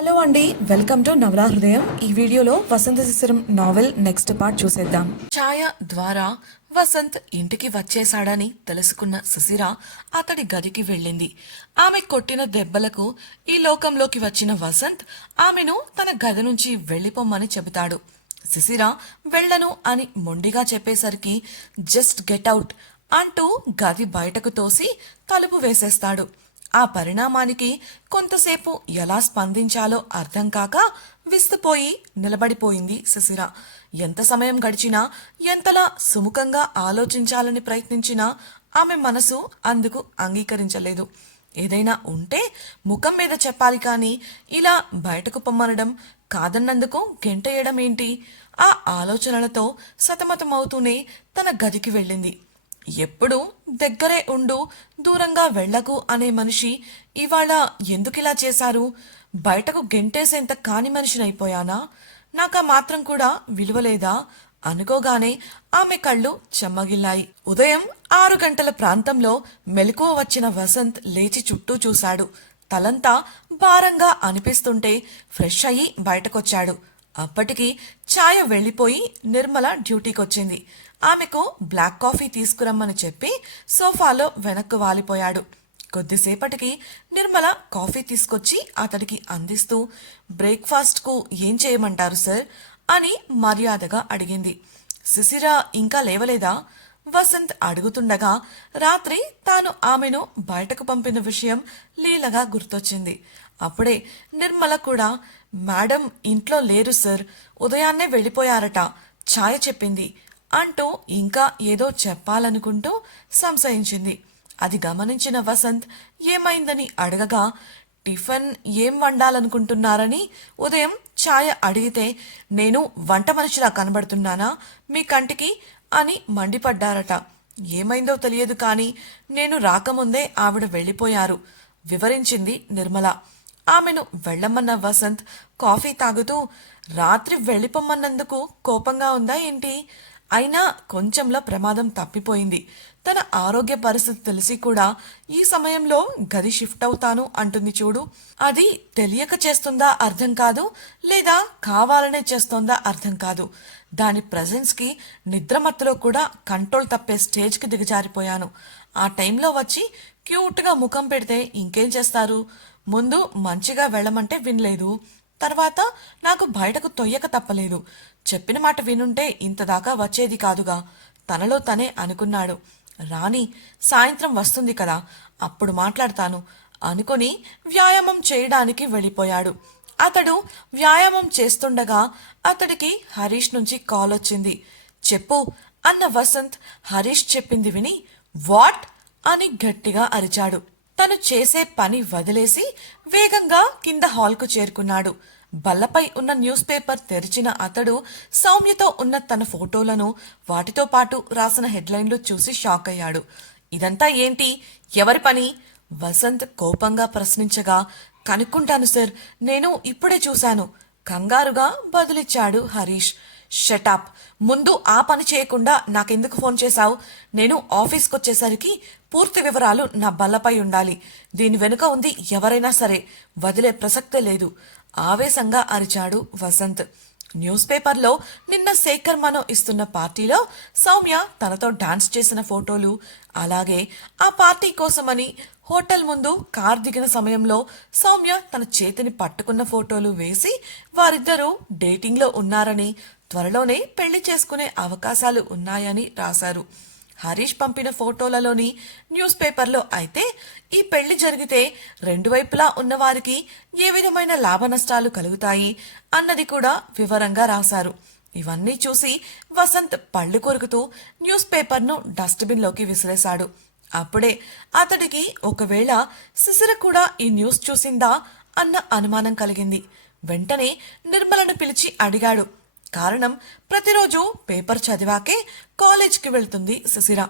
Hello అండి welcome to నవలా హృదయం. ఈ వీడియోలో Vasantha Sisiram novel next part చూసేద్దాం. ఛాయ ద్వారా వసంత్ ఇంటికి వచ్చేశాడని తెలుసుకున్న సుశిర అతడి గదికి వెళ్ళింది. ఆమె కొట్టిన దెబ్బలకు ఈ లోకంలోకి వచ్చిన వసంత్ ఆమెను తన గది నుంచి వెళ్ళిపోమ్మని చెబుతాడు. శిశిర వెళ్ళను అని మొండిగా చెప్పేసరికి జస్ట్ గెట్ అవుట్ అంటూ గది బయటకు తోసి తలుపు వేసేస్తాడు. ఆ పరిణామానికి కొంతసేపు ఎలా స్పందించాలో అర్థం కాక విస్తుపోయి నిలబడిపోయింది శశిర ఎంత సమయం గడిచినా ఎంతలా సుముఖంగా ఆలోచించాలని ప్రయత్నించినా ఆమె మనసు అందుకు అంగీకరించలేదు. ఏదైనా ఉంటే ముఖం మీద చెప్పాలి కానీ ఇలా బయటకు పొమ్మనడం కాదన్నందుకు గెంటేయడం ఏంటి? ఆ ఆలోచనలతో సతమతమవుతూనే తన గదికి వెళ్ళింది. ఎప్పుడూ దగ్గరే ఉండు దూరంగా వెళ్ళకు అనే మనిషి ఇవాళ ఎందుకిలా చేశారు? బయటకు గెంటేసేంత కాని మనిషినైపోయానా? నాకా మాత్రం కూడా విలువలేదా? అనుకోగానే ఆమె కళ్ళు చెమ్మగిల్లాయి. ఉదయం ఆరు గంటల ప్రాంతంలో మెలకువ వచ్చిన వసంత్ లేచి చుట్టూ చూశాడు. తలంతా భారంగా అనిపిస్తుంటే ఫ్రెష్ అయ్యి బయటకొచ్చాడు. అప్పటికి ఛాయ వెళ్ళిపోయి నిర్మల డ్యూటీకొచ్చింది. ఆమెకు బ్లాక్ కాఫీ తీసుకురమ్మని చెప్పి సోఫాలో వెనక్కు వాలిపోయాడు. కొద్దిసేపటికి నిర్మల కాఫీ తీసుకొచ్చి అతడికి అందిస్తూ బ్రేక్ఫాస్ట్కు ఏం చేయమంటారు సార్? అని మర్యాదగా అడిగింది. శిశిర ఇంకా లేవలేదా? వసంత్ అడుగుతుండగా రాత్రి తాను ఆమెను బయటకు పంపిన విషయం లీలగా గుర్తొచ్చింది. అప్పుడే నిర్మల కూడా మేడం ఇంట్లో లేరు సార్ ఉదయాన్నే వెళ్ళిపోయారట ఛాయ చెప్పింది అంటూ ఇంకా ఏదో చెప్పాలనుకుంటూ సంశయించింది. అది గమనించిన వసంత్ ఏమైందని అడగగా టిఫిన్ ఏం వండాలనుకుంటున్నారని ఉదయం ఛాయ అడిగితే నేను వంట మనిషిలా కనబడుతున్నానా? మీ కంటికి? అని మండిపడ్డారట. ఏమైందో తెలియదు కానీ నేను రాకముందే ఆవిడ వెళ్ళిపోయారు. వివరించింది నిర్మల. ఆమెను వెళ్ళమన్న వసంత్ కాఫీ తాగుతూ రాత్రి వెళ్ళిపోమ్మన్నందుకు కోపంగా ఉందా ఏంటి? అయినా కొంచెంలో ప్రమాదం తప్పిపోయింది. తన ఆరోగ్య పరిస్థితి తెలిసి కూడా ఈ సమయంలో గది షిఫ్ట్ అవుతాను అంటుంది చూడు. అది తెలియక చేస్తుందా అర్థం కాదు లేదా కావాలనే చేస్తుందా అర్థం కాదు. దాని ప్రజెన్స్కి నిద్రమత్తులో కూడా కంట్రోల్ తప్పే స్టేజ్కి దిగజారిపోయాను. ఆ టైంలో వచ్చి క్యూట్గా ముఖం పెడితే ఇంకేం చేస్తారు? ముందు మంచిగా వెళ్ళమంటే వినలేదు. తర్వాత నాకు బయటకు తొయ్యక తప్పలేదు. చెప్పిన మాట వినుంటే ఇంతదాకా వచ్చేది కాదుగా. తనలో తనే అనుకున్నాడు. రాణి సాయంత్రం వస్తుంది కదా అప్పుడు మాట్లాడతాను. అనుకుని వ్యాయామం చేయడానికి వెళ్ళిపోయాడు. అతడు వ్యాయామం చేస్తుండగా అతడికి హరీష్ నుంచి కాల్ వచ్చింది. చెప్పు అన్న వసంత్ హరీష్ చెప్పింది విని వాట్? అని గట్టిగా అరిచాడు. తను చేసే పని వదిలేసి వేగంగా కింద హాల్కు చేరుకున్నాడు. బల్లపై ఉన్న న్యూస్ పేపర్ తెరిచిన అతడు సౌమ్యతో ఉన్న తన ఫోటోలను వాటితో పాటు రాసిన హెడ్లైన్లు చూసి షాక్ అయ్యాడు. ఇదంతా ఏంటి? ఎవరి పని? వసంత్ కోపంగా ప్రశ్నించగా కనుక్కుంటాను సార్ నేను ఇప్పుడే చూశాను. కంగారుగా బదులిచ్చాడు హరీష్. షటాప్ ముందు ఆ పని చేయకుండా నాకెందుకు ఫోన్ చేశావు? నేను ఆఫీస్కి వచ్చేసరికి పూర్తి వివరాలు నా బల్లపై ఉండాలి. దీని వెనుక ఉంది ఎవరైనా సరే వదిలే ప్రసక్తే లేదు. ఆవేశంగా అరిచాడు వసంత్. న్యూస్ పేపర్లో నిన్న శేఖర్ మనో ఇస్తున్న పార్టీలో సౌమ్య తనతో డాన్స్ చేసిన ఫోటోలు. అలాగే ఆ పార్టీ కోసమని హోటల్ ముందు కార్ దిగిన సమయంలో సౌమ్య తన చేతిని పట్టుకున్న ఫోటోలు వేసి వారిద్దరూ డేటింగ్లో ఉన్నారని త్వరలోనే పెళ్ళి చేసుకునే అవకాశాలు ఉన్నాయని రాశారు. హరీష్ పంపిన ఫోటోలలోని న్యూస్ పేపర్లో అయితే ఈ పెళ్ళి జరిగితే రెండు వైపులా ఉన్నవారికి ఏ విధమైన లాభ నష్టాలు కలుగుతాయి అన్నది కూడా వివరంగా రాశారు. ఇవన్నీ చూసి వసంత్ పళ్ళు కొరుకుతూ న్యూస్ పేపర్ను డస్ట్బిన్లోకి విసిరేశాడు. అప్పుడే అతడికి ఒకవేళ శిశిర కూడా ఈ న్యూస్ చూసిందా అన్న అనుమానం కలిగింది. వెంటనే నిర్మలను పిలిచి అడిగాడు. కారణం ప్రతిరోజు పేపర్ చదివాకే కాలేజ్కి వెళ్తుంది సుశిర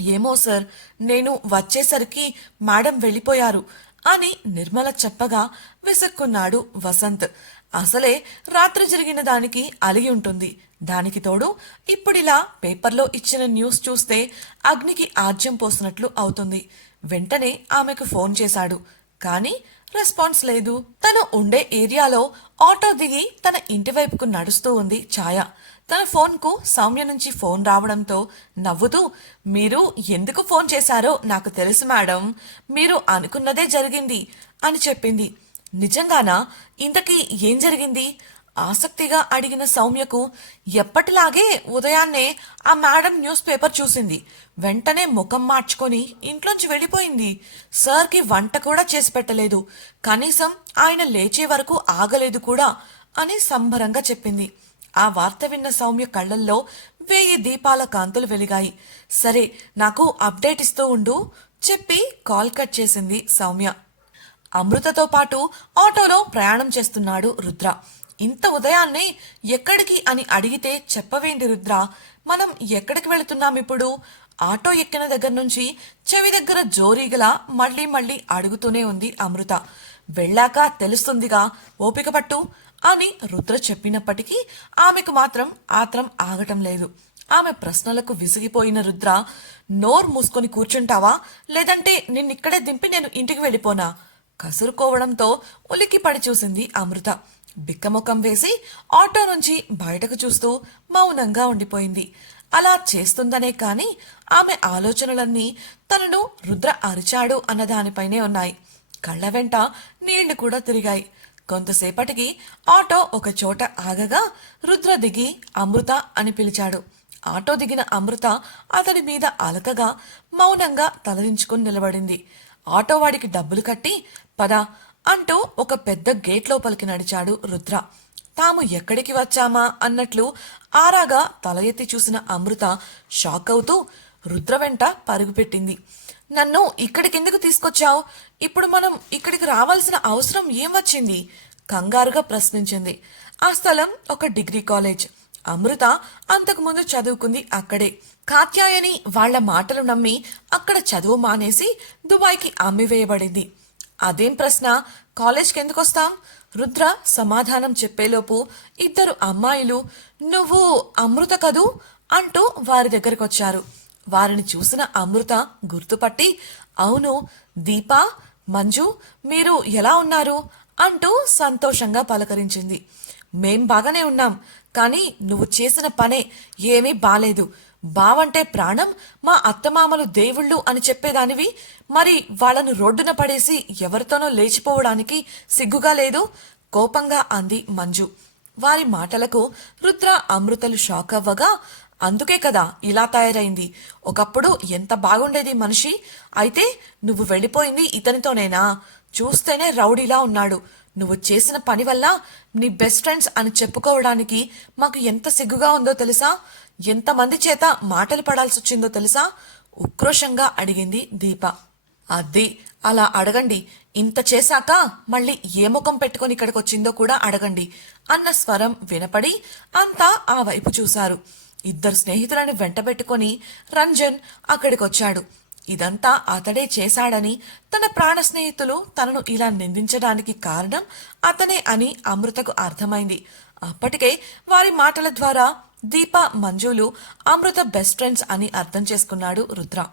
ఏమో సార్ నేను వచ్చేసరికి మేడం వెళ్ళిపోయారు అని నిర్మల చెప్పగా విసుక్కున్నాడు వసంత్. అసలే రాత్రి జరిగిన దానికి అలిగి ఉంటుంది. దానికి తోడు ఇప్పుడిలా పేపర్లో ఇచ్చిన న్యూస్ చూస్తే అగ్నికి ఆజ్యం పోసినట్లు అవుతుంది. వెంటనే ఆమెకు ఫోన్ చేశాడు. కానీ రెస్పాన్స్ లేదు. తను ఉండే ఏరియాలో ఆటో దిగి తన ఇంటి వైపుకు నడుస్తూ ఉంది ఛాయ. తన ఫోన్కు సౌమ్య నుంచి ఫోన్ రావడంతో నవ్వుతూ మీరు ఎందుకు ఫోన్ చేశారో నాకు తెలుసు మేడం. మీరు అనుకున్నదే జరిగింది అని చెప్పింది. నిజంగానా? ఇంతకీ ఏం జరిగింది? ఆసక్తిగా అడిగిన సౌమ్యకు ఎప్పటిలాగే ఉదయాన్నే ఆ మేడం న్యూస్ పేపర్ చూసింది. వెంటనే ముఖం మార్చుకొని ఇంట్లోంచి వెళ్ళిపోయింది. సార్కి వంట కూడా చేసి పెట్టలేదు. కనీసం ఆయన లేచే వరకు ఆగలేదు కూడా అని సంబరంగా చెప్పింది. ఆ వార్త విన్న సౌమ్య కళ్ళల్లో వెయ్యి దీపాల కాంతులు వెలిగాయి. సరే నాకు అప్డేట్ ఇస్తూ ఉండు చెప్పి కాల్ కట్ చేసింది సౌమ్య. అమృతతో పాటు ఆటోలో ప్రయాణం చేస్తున్నాడు రుద్ర. ఇంత ఉదయాన్నే ఎక్కడికి అని అడిగితే చెప్పవేంటి రుద్ర? మనం ఎక్కడికి వెళుతున్నాం ఇప్పుడు? ఆటో ఎక్కిన దగ్గర నుంచి చెవి దగ్గర జోరీగలా మళ్ళీ మళ్ళీ అడుగుతూనే ఉంది అమృత. వెళ్ళాక తెలుస్తుందిగా ఓపిక పట్టు అని రుద్ర చెప్పినప్పటికీ ఆమెకు మాత్రం ఆత్రం ఆగటం లేదు. ఆమె ప్రశ్నలకు విసిగిపోయిన రుద్ర నోరు మూసుకొని కూర్చుంటావా? లేదంటే నిన్నిక్కడే దింపి నేను ఇంటికి వెళ్ళిపోనా? కసురుకోవడంతో ఉలికి పడి చూసింది అమృత. బిక్కముఖం వేసి ఆటో నుంచి బయటకు చూస్తూ మౌనంగా ఉండిపోయింది. అలా చేస్తుందనే కాని ఆమె ఆలోచనలన్నీ తనను రుద్ర అరిచాడు అన్న దానిపైనే ఉన్నాయి. కళ్ళ వెంట నీళ్ళు కూడా తిరిగాయి. కొంతసేపటికి ఆటో ఒక చోట ఆగగా రుద్ర దిగి అమృత అని పిలిచాడు. ఆటో దిగిన అమృత అతడి మీద అలకగా మౌనంగా తలదించుకుని నిలబడింది. ఆటో వాడికి డబ్బులు కట్టి పద అంటూ ఒక పెద్ద గేట్ లోపలికి నడిచాడు రుద్ర. తాము ఎక్కడికి వచ్చామా అన్నట్లు ఆరాగా తల ఎత్తి చూసిన అమృత షాక్ అవుతూ రుద్ర వెంట పరుగుపెట్టింది. నన్ను ఇక్కడికెందుకు తీసుకొచ్చావు? ఇప్పుడు మనం ఇక్కడికి రావాల్సిన అవసరం ఏం వచ్చింది? కంగారుగా ప్రశ్నించింది. ఆ స్థలం ఒక డిగ్రీ కాలేజ్. అమృత అంతకుముందు చదువుకుంది అక్కడే. కాత్యాయని వాళ్ళ మాటలు నమ్మి అక్కడ చదువు మానేసి దుబాయ్కి అమ్మివేయబడింది. అదేం ప్రశ్న? కాలేజ్కి ఎందుకు వస్తాం రుద్ర సమాధానం చెప్పేలోపు ఇద్దరు అమ్మాయిలు నువ్వు అమృత కదూ? అంటూ వారి దగ్గరకు వచ్చారు వారిని చూసిన అమృత గుర్తుపట్టి అవును దీపా మంజు మీరు ఎలా ఉన్నారు? అంటూ సంతోషంగా పలకరించింది. మేం బాగానే ఉన్నాం కానీ నువ్వు చేసిన పనే ఏమీ బాలేదు. బావంటే ప్రాణం మా అత్తమామలు దేవుళ్ళు అని చెప్పేదానివి. మరి వాళ్ళను రోడ్డున పడేసి ఎవరితోనో లేచిపోవడానికి సిగ్గుగా లేదు? కోపంగా అంది మంజు. వారి మాటలకు రుద్ర అమృతలు షాక్ అవ్వగా అందుకే కదా ఇలా తయారైంది. ఒకప్పుడు ఎంత బాగుండేది మనిషి? అయితే నువ్వు వెళ్ళిపోయింది ఇతనితోనేనా? చూస్తేనే రౌడీలా ఉన్నాడు. నువ్వు చేసిన పని వల్ల నీ బెస్ట్ ఫ్రెండ్స్ అని చెప్పుకోవడానికి మాకు ఎంత సిగ్గుగా ఉందో తెలుసా? ఎంతమంది చేత మాటలు పడాల్సి వచ్చిందో తెలుసా? ఉక్రోషంగా అడిగింది దీప. అది అలా అడగండి. ఇంత చేశాక మళ్ళీ ఏ ముఖం పెట్టుకొని ఇక్కడికి వచ్చిందో కూడా అడగండి అన్న స్వరం వినపడి అంతా ఆ వైపు చూశారు. ఇద్దరు స్నేహితులను వెంటబెట్టుకొని రంజన్ అక్కడికొచ్చాడు. ఇదంతా అతడే చేశాడని తన ప్రాణ స్నేహితులు తనను ఇలా నిందించడానికి కారణం అతనే అని అమృతకు అర్థమైంది. అప్పటికే వారి మాటల ద్వారా దీప మంజులు అమృత బెస్ట్ ఫ్రెండ్స్ అని అర్థం చేసుకున్నాడు రుద్ర.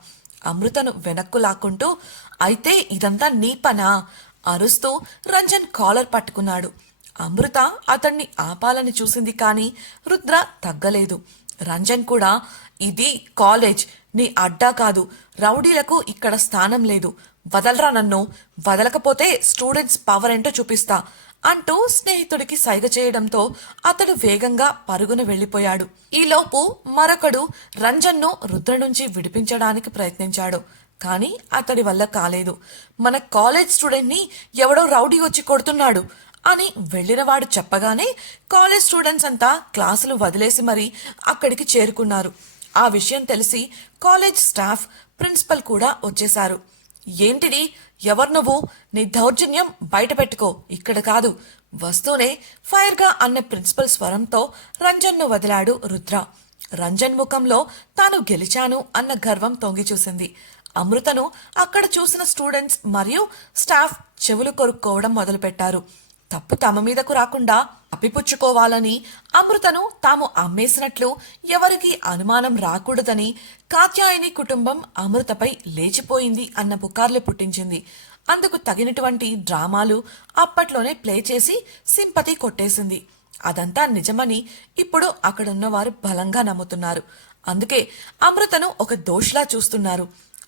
అమృతను వెనక్కు లాక్కుంటూ అయితే ఇదంతా నీ పనా? అరుస్తూ రంజన్ కాలర్ పట్టుకున్నాడు. అమృత అతన్ని ఆపాలని చూసింది కానీ రుద్ర తగ్గలేదు. రంజన్ కూడా ఇది కాలేజ్ నీ అడ్డా కాదు. రౌడీలకు ఇక్కడ స్థానం లేదు. వదలరా నన్ను. వదలకపోతే స్టూడెంట్స్ పవర్ ఏంటో చూపిస్తా. అంటూ స్నేహితుడికి సైగ చేయడంతో అతడు వేగంగా పరుగున వెళ్ళిపోయాడు ఈలోపు మరొకడు రంజన్ను రుద్ర నుంచి విడిపించడానికి ప్రయత్నించాడు. కానీ అతడి వల్ల కాలేదు. మన కాలేజ్ స్టూడెంట్ని ఎవడో రౌడీ వచ్చి కొడుతున్నాడు అని వెళ్ళినవాడు చెప్పగానే కాలేజ్ స్టూడెంట్స్ అంతా క్లాసులు వదిలేసి మరీ అక్కడికి చేరుకున్నారు. ఆ విషయం తెలిసి కాలేజ్ స్టాఫ్ ప్రిన్సిపల్ కూడా వచ్చేశారు. ఏంటిది? ఎవరు నువ్వు? నీ దౌర్జన్యం బయటపెట్టుకో ఇక్కడ కాదు. వస్తూనే ఫైర్గా అన్న ప్రిన్సిపల్ స్వరంతో రంజన్ను వదిలాడు రుద్ర. రంజన్ ముఖంలో తాను గెలిచాను అన్న గర్వం తొంగిచూసింది అమృతను అక్కడ చూసిన స్టూడెంట్స్ మరియు స్టాఫ్ చెవులు కొరుక్కోవడం మొదలుపెట్టారు. తప్పు తమ మీదకు రాకుండా అప్పిపుచ్చుకోవాలని అమృతను తాము అమ్మేసినట్లు ఎవరికి అనుమానం రాకూడదని కాత్యాయని కుటుంబం అమృతపై లేచిపోయింది అన్న పుకార్లు పుట్టించింది. అందుకు తగినటువంటి డ్రామాలు అప్పట్లోనే ప్లే చేసి సింపతి కొట్టేసింది. అదంతా నిజమని ఇప్పుడు అక్కడున్నవారు బలంగా నమ్ముతున్నారు. అందుకే అమృతను ఒక దోషిలా చూస్తున్నారు.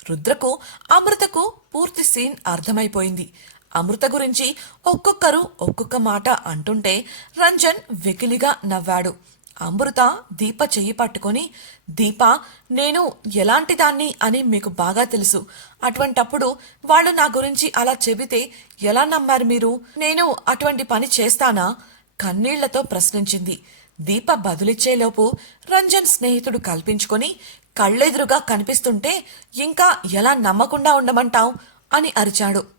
రుద్రకు అమృతకు పూర్తి సీన్ అర్థమైపోయింది. అమృత గురించి ఒక్కొక్కరు ఒక్కొక్క మాట అంటుంటే రంజన్ వెకిలిగా నవ్వాడు. అమృత దీప చెయ్యి పట్టుకొని దీప నేను ఎలాంటి దాన్ని అని మీకు బాగా తెలుసు. అటువంటప్పుడు వాళ్ళు నా గురించి అలా చెబితే ఎలా నమ్మారు మీరు? నేను అటువంటి పని చేస్తానా? కన్నీళ్ళతో ప్రశ్నించింది. దీప బదులిచ్చేలోపు రంజన్ స్నేహితుడు కల్పించుకొని కళ్ళెదురుగా కనిపిస్తుంటే ఇంకా ఎలా నమ్మకుండా ఉండమంటావు? అని అరిచాడు.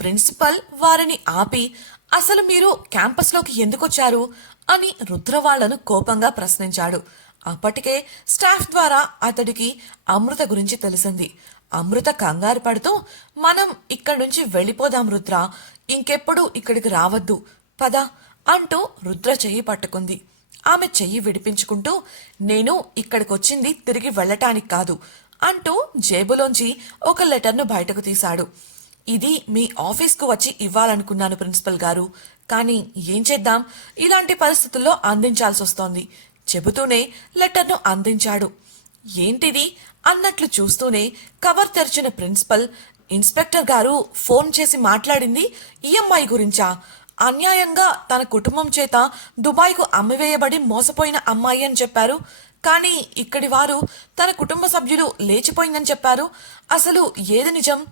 ప్రిన్సిపల్ వారిని ఆపి అసలు మీరు క్యాంపస్లోకి ఎందుకొచ్చారు? అని రుద్ర వాళ్ళను కోపంగా ప్రశ్నించాడు. అప్పటికే స్టాఫ్ ద్వారా అతడికి అమృత గురించి తెలిసింది. అమృత కంగారు పడుతూ మనం ఇక్కడి నుంచి వెళ్ళిపోదాం రుద్ర ఇంకెప్పుడు ఇక్కడికి రావద్దు పద అంటూ రుద్ర చెయ్యి పట్టుకుంది. ఆమె చెయ్యి విడిపించుకుంటూ నేను ఇక్కడికొచ్చింది తిరిగి వెళ్ళటానికి కాదు అంటూ జేబులోంచి ఒక లెటర్ను బయటకు తీశాడు. ఇది మీ ఆఫీస్కు వచ్చి ఇవ్వాలనుకున్నాను ప్రిన్సిపల్ గారు. కానీ ఏం చేద్దాం? ఇలాంటి పరిస్థితుల్లో అందించాల్సి వస్తోంది. చెబుతూనే లెటర్ను అందించాడు. ఏంటిది? అన్నట్లు చూస్తూనే కవర్ తెరిచిన ప్రిన్సిపల్ ఇన్స్పెక్టర్ గారు ఫోన్ చేసి మాట్లాడింది ఈఎంఐ గురించా? అన్యాయంగా తన కుటుంబం చేత దుబాయ్కు అమ్మివేయబడి మోసపోయిన అమ్మాయి అని చెప్పారు. కానీ ఇక్కడి వారు తన కుటుంబ సభ్యులు లేచిపోయిందని చెప్పారు. అసలు ఏది నిజం?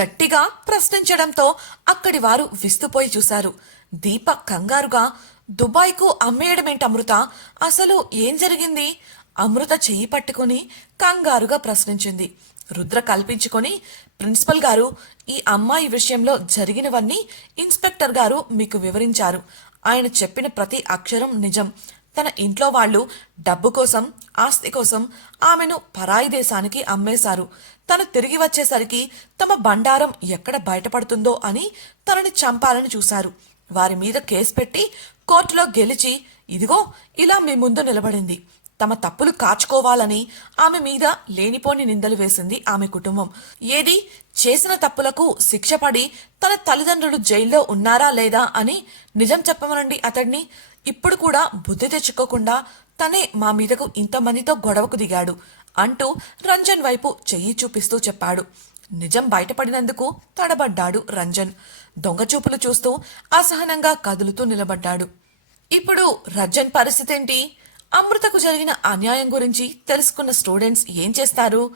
గట్టిగా ప్రశ్నించడంతో అక్కడి వారు విస్తుపోయి చూశారు. దీప కంగారుగా దుబాయ్కు అమ్మేయడమేంటి అమృత? అసలు ఏం జరిగింది? అమృత చెయ్యి పట్టుకుని కంగారుగా ప్రశ్నించింది. రుద్ర కల్పించుకొని ప్రిన్సిపల్ గారు ఈ అమ్మాయి విషయంలో జరిగినవన్నీ ఇన్స్పెక్టర్ గారు మీకు వివరించారు. ఆయన చెప్పిన ప్రతి అక్షరం నిజం. తన ఇంట్లో వాళ్ళు డబ్బు కోసం ఆస్తి కోసం ఆమెను పరాయి దేశానికి అమ్మేశారు. తను తిరిగి వచ్చేసరికి తమ బండారం ఎక్కడ బయటపడుతుందో అని తనని చంపాలని చూశారు. వారి మీద కేసు పెట్టి కోర్టులో గెలిచి ఇదిగో ఇలా మీ ముందు నిలబడింది. తమ తప్పులు కాచుకోవాలని ఆమె మీద లేనిపోని నిందలు వేసింది ఆమె కుటుంబం. ఏది? చేసిన తప్పులకు శిక్ష పడి తన తల్లిదండ్రులు జైల్లో ఉన్నారా లేదా అని నిజం చెప్పమనండి అతడిని. ఇప్పుడు కూడా బుద్ధి తెచ్చుకోకుండా తనే మా మీదకు ఇంతమందితో గొడవకు దిగాడు అంటూ రంజన్ వైపు చెయ్యి చూపిస్తూ చెప్పాడు. నిజం బయటపడినందుకు తడబడ్డాడు రంజన్. దొంగచూపులు చూస్తూ అసహనంగా కదులుతూ నిలబడ్డాడు. ఇప్పుడు రజన్ పరిస్థితి ఏంటి? అమృతకు జరిగిన అన్యాయం గురించి తెలుసుకున్న స్టూడెంట్స్ ఏం చేస్తారు?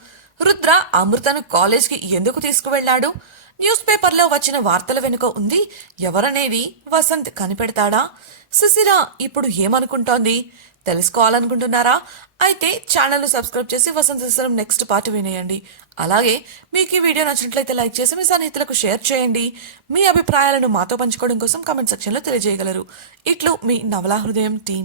రుద్ర అమృతను కాలేజ్కి ఎందుకు తీసుకువెళ్ళాడు? న్యూస్ పేపర్లో వచ్చిన వార్తల వెనుక ఉంది ఎవరనేది వసంత్ కనిపెడతాడా? సుశిర ఇప్పుడు ఏమనుకుంటోంది? తెలుసుకోవాలనుకుంటున్నారా? అయితే ఛానల్ను సబ్స్క్రైబ్ చేసి వసంత సుశీలం నెక్స్ట్ పార్ట్ వినేయండి. అలాగే మీకు ఈ వీడియో నచ్చినట్లయితే లైక్ చేసి మీ సన్నిహితులకు షేర్ చేయండి. మీ అభిప్రాయాలను మాతో పంచుకోవడం కోసం కామెంట్ సెక్షన్లో తెలియజేయగలరు. ఇట్లు మీ నవలా హృదయం team